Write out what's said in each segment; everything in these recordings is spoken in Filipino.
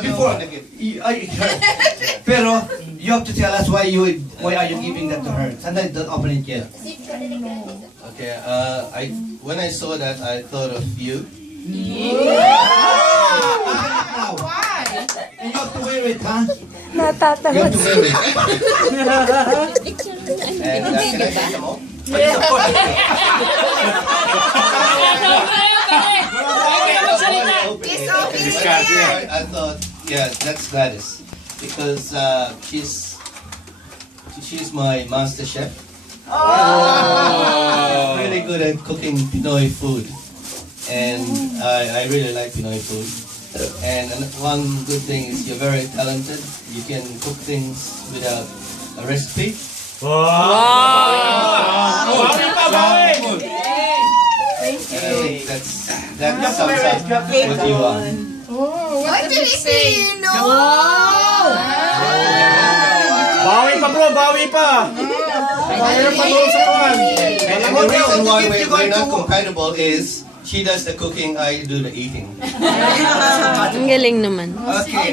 Before, pero you have to tell us why are you giving that to her? Sandali, don't open it yet. Okay, when I saw that, I thought of you. Why? You have to wear it, huh? You Natatawa. have to wear it. And can I take them off? I thought, yeah, that's Gladys. Because she's my master chef. Really good at cooking Pinoy food. And I really like Pinoy food. And one good thing is you're very talented. You can cook things without a recipe. And I think that sums up what you are. What Filipino? Bawi pa bro, bawi pa! Mayroon pa doon sa kawan. And the reason why we're not compatible is she does the cooking, I do the eating. Ang galing naman. Okay.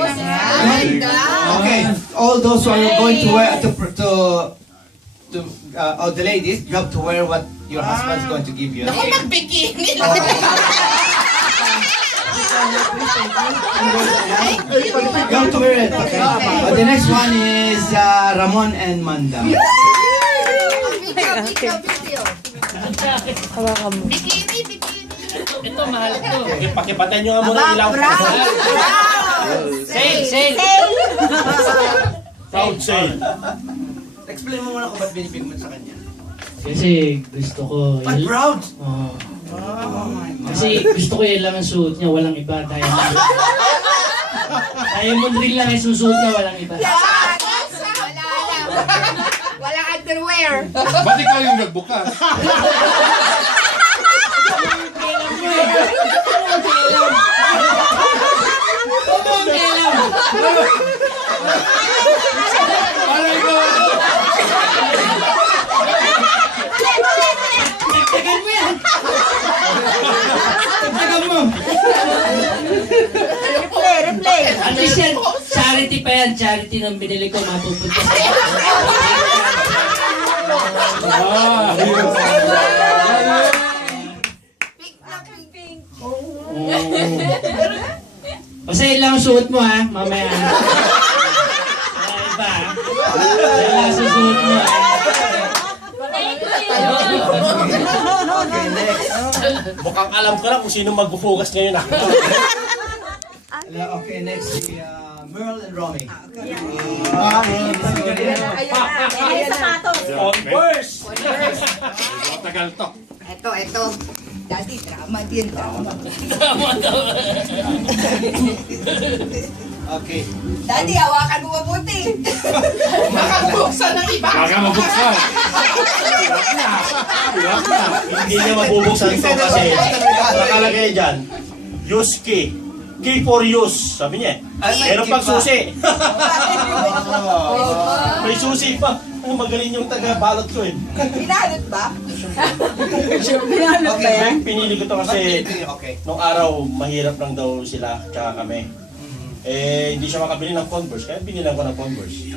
Okay. All those who are going to wear the ladies, you have to wear what your husband is going to give you. Ako mag-bikini. You have to wear it. Okay. The next one is Ramon and Manda. Hawakan mo. Bikini. Ito, mahal ito. Pakipatan nyo nga muna ilaw. Sale! Proud sale. Explain mo muna kung ba't binibig mo sa kanya. Kasi gusto ko... But proud! Oh. Kasi gusto ko yun lang ang suot niya, walang iba. Diamond ring lang ang susuot niya, walang iba. Wala underwear. Ba't ikaw yung nagbukas? Para ikaw! Tagtagan mo yan! Tagtagan mo! Replay. At least yan, charity pa yan. Charity ng binili ko, mapupunta sa... Basta yun lang ang suot mo ha, mamaya. Wala iba ha. Yun lang ang susuot mo ha. Okay, next. Mukhang alam ko lang kung sino magbufugas ngayon ah. Okay, next si Merl and Romy. Converse! Matagal to. Ito. Daddy, drama din. Okay. Daddy, hawakan mo mabuti. Makabuksan ng iba. Baka mabuksan. Hindi niya mabubuksan ito kasi nakalagay dyan, use key. Key for use, sabi niya. Meron pang susi. May susi pa. Magaling yung taga-balot ko eh. Pinalot ba? Okay. Pinili ko to kasi Okay. nung araw mahirap lang daw sila tsaka kami. Eh, hindi siya makabili ng Converse, kaya binilang ko ng Converse.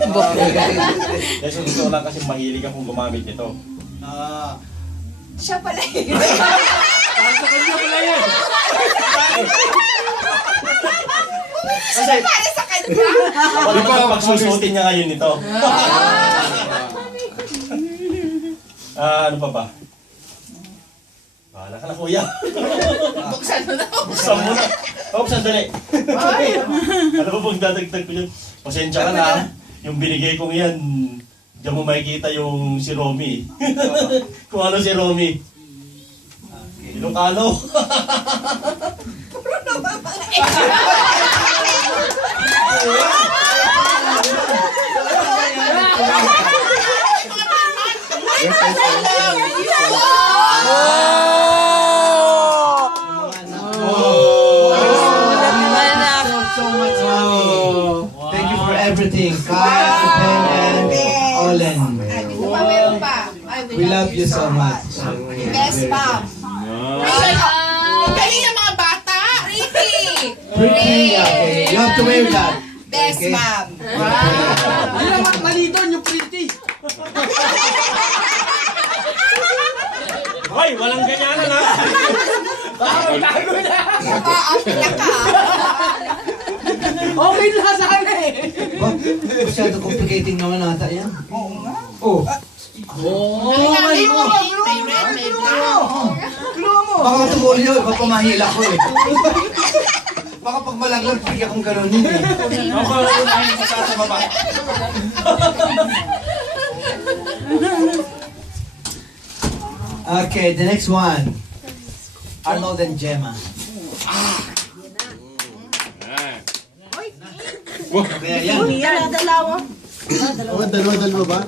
Kasi gusto lang kasi mahilig akong gumamit nito. Siya pala yun. Para sa kanya pala yan! Kasi, Para sa kanya. wala naman pagsusutin niya ngayon nito. Ano pa ba? Bahala ka na kuya. Buksan mo na. Buksan mo na. Oh, sandali. Ano ba pag dadagdag ko yun? Pasensya ka na. Yung binigay kong yan, diyan mo makikita yung si Romy. Kung ano si Romy. Ilocano. Thank you for everything. Kyle, Ben, and Olen. Meron pa. We love you so much. Best mom. have to wear that. Best Okay. ma'am. Mali doon yung pretty. Hoy, walang ganyanan ha. Paapila ka. Okay lang sa kanya eh. Oh, masyado complicating naman ata yan. Oh, baka tumuli yun, baka mahila ko eh. Baka pag malaglag, bigyan akong gano'n yun eh. Ako unahin sa baba. Okay, the next one. Arnold and Gemma. Kaya yan. Dalawa-dalawa ba?